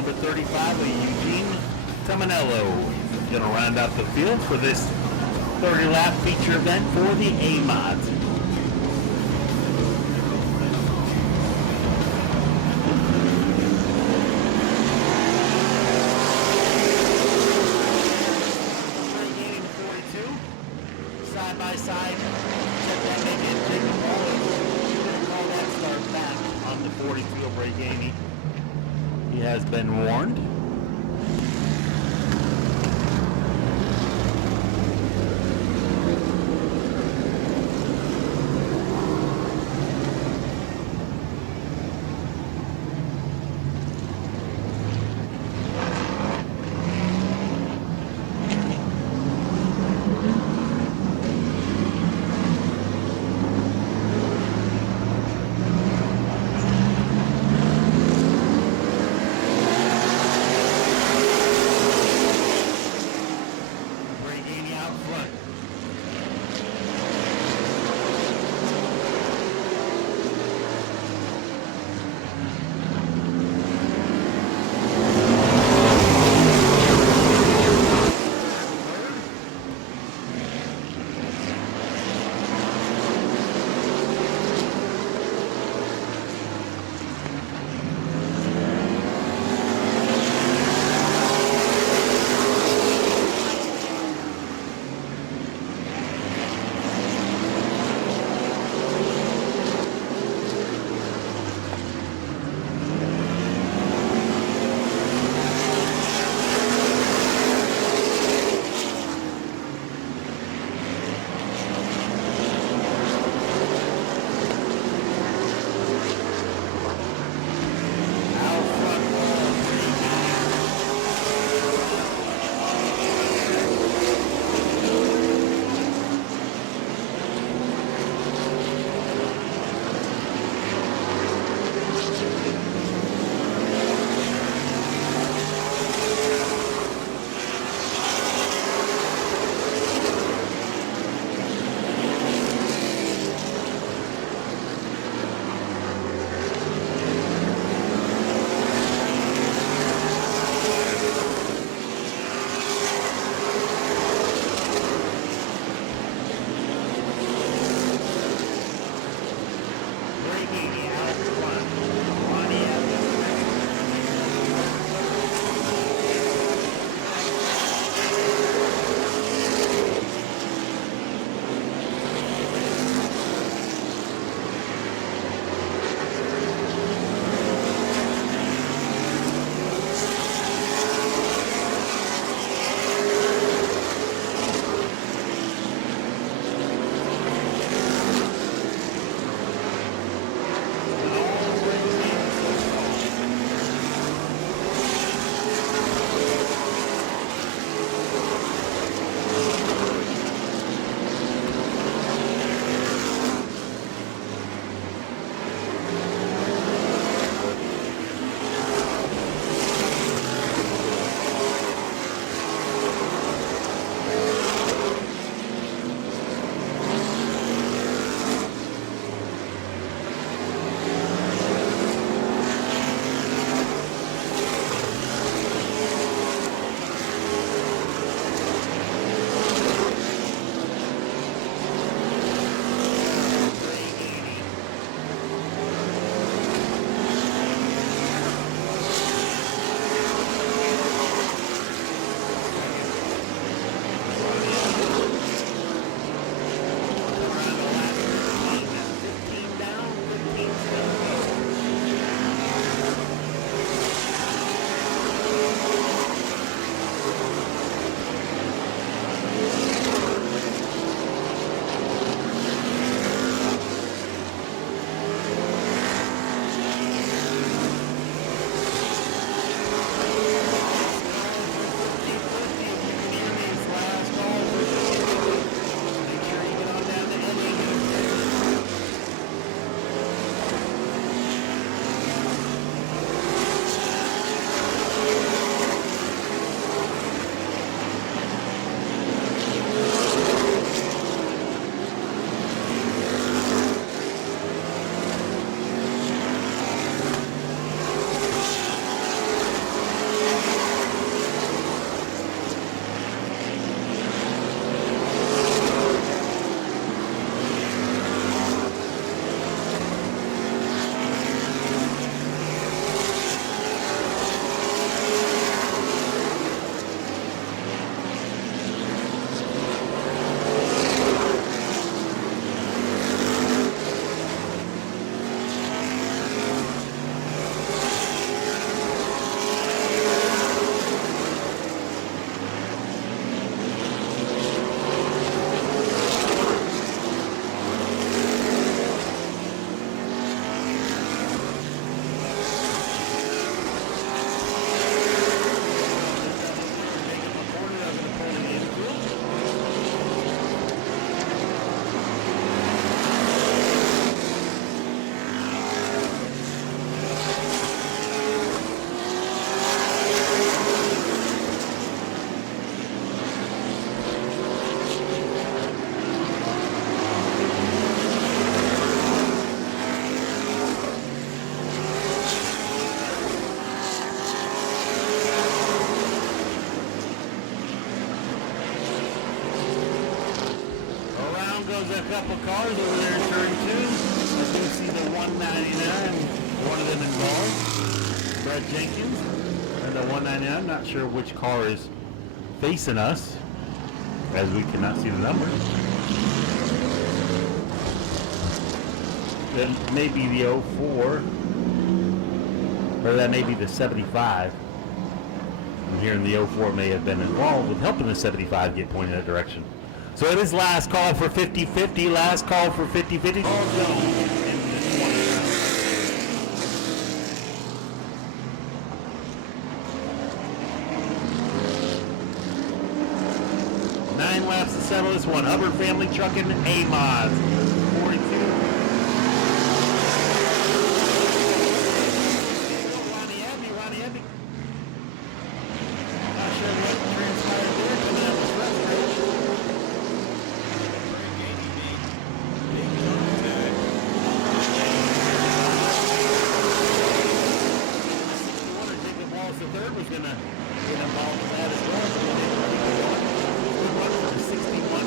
number 35 of Eugene Tominello. Going to round out the field for this 30-lap feature event for the A-Mods. Side by side, check that make it take a ball. We're going to call that start back on the 42 of Ray Gamey. He has been warned. couple cars over there in turn 2. I do see the 199, one of them involved. Brett Jenkins. And the 199, I'm not sure which car is facing us, as we cannot see the number. That may be the 04, or that may be the 75. I'm hearing the 04 may have been involved with helping the 75 get pointed in that direction. So it is last call for 50-50, last call for 50-50. All zone in this 20 round. 9 laps to settle this one. Hubbard Family Trucking, A-Mods. 42. Ronnie Abbey. Not sure what transpired there coming out of the front stretch. Jacob Wallace the third was going to get involved with that as well. For the 61.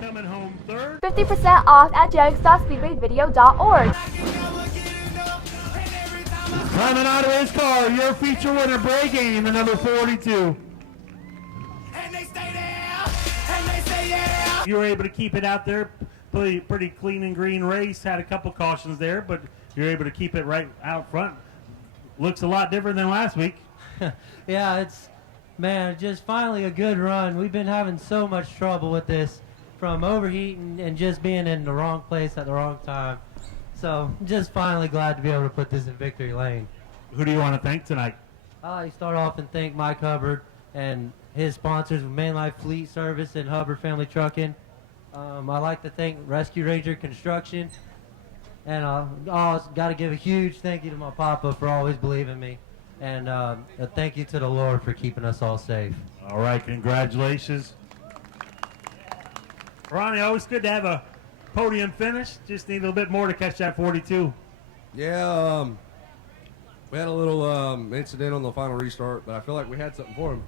Coming home third. 50% off at JagStopSpeedwayVideo.org. Climbing out of his car, your feature winner, Bray Game, the number 42. And they stay there, and they say yeah. You were able to keep it out there, pretty clean and green race. Had a couple cautions there, but you're able to keep it right out front. Looks a lot different than last week. Yeah, it's, man, just finally a good run. We've been having so much trouble with this, from overheating and just being in the wrong place at the wrong time. So just finally glad to be able to put this in victory lane. Who do you want to thank tonight? I like to start off and thank Mike Hubbard and his sponsors, Main Life Fleet Service and Hubbard Family Trucking. I like to thank Rescue Ranger Construction. And I got to give a huge thank you to my papa for always believing in me. And a thank you to the Lord for keeping us all safe. All right, congratulations. Ronnie, always good to have a podium finish. Just need a little bit more to catch that 42. Yeah, we had a little incident on the final restart, but I feel like we had something for him.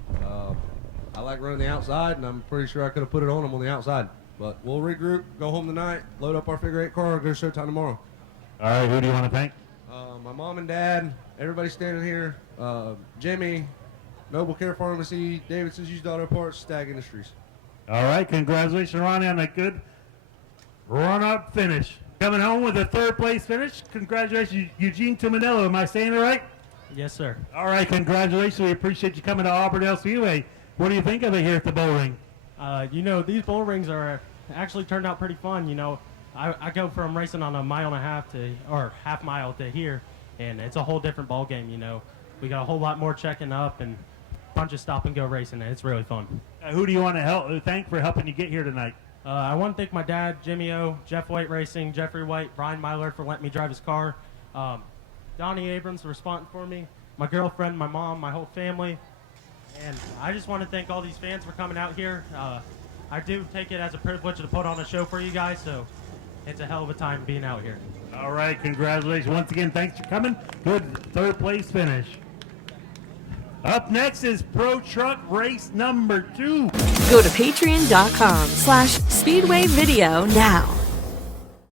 I like running the outside, and I'm pretty sure I could have put it on him on the outside. But we'll regroup, go home tonight, load up our figure 8 car, and go to showtime tomorrow. All right, who do you want to thank? My mom and dad, everybody standing here, Jimmy, Noble Care Pharmacy, Davidson's Used Auto Parts, Stag Industries. All right, congratulations, Ronnie, on a good run-up finish. Coming home with a third-place finish. Congratulations, Eugene Tuminello. Am I saying it right? Yes, sir. All right, congratulations. We appreciate you coming to Auburndale Speedway. What do you think of it here at the bull ring? You know, these bull rings are actually turned out pretty fun. You know, I go from racing on a mile and a half to, or half mile to here, and it's a whole different ball game. You know, we got a whole lot more checking up and a bunch of stop and go racing, and it's really fun. Who do you want to thank for helping you get here tonight? I want to thank my dad, Jimmy O, Jeff White Racing, Jeffrey White, Brian Myler for letting me drive his car, Donnie Abrams for responding for me, my girlfriend, my mom, my whole family, and I just want to thank all these fans for coming out here. I do take it as a privilege to put on a show for you guys, so it's a hell of a time being out here. All right, congratulations. Once again, thanks for coming. Good third place finish. Up next is Pro Truck Race number 2. Go to patreon.com/Speedway Video now.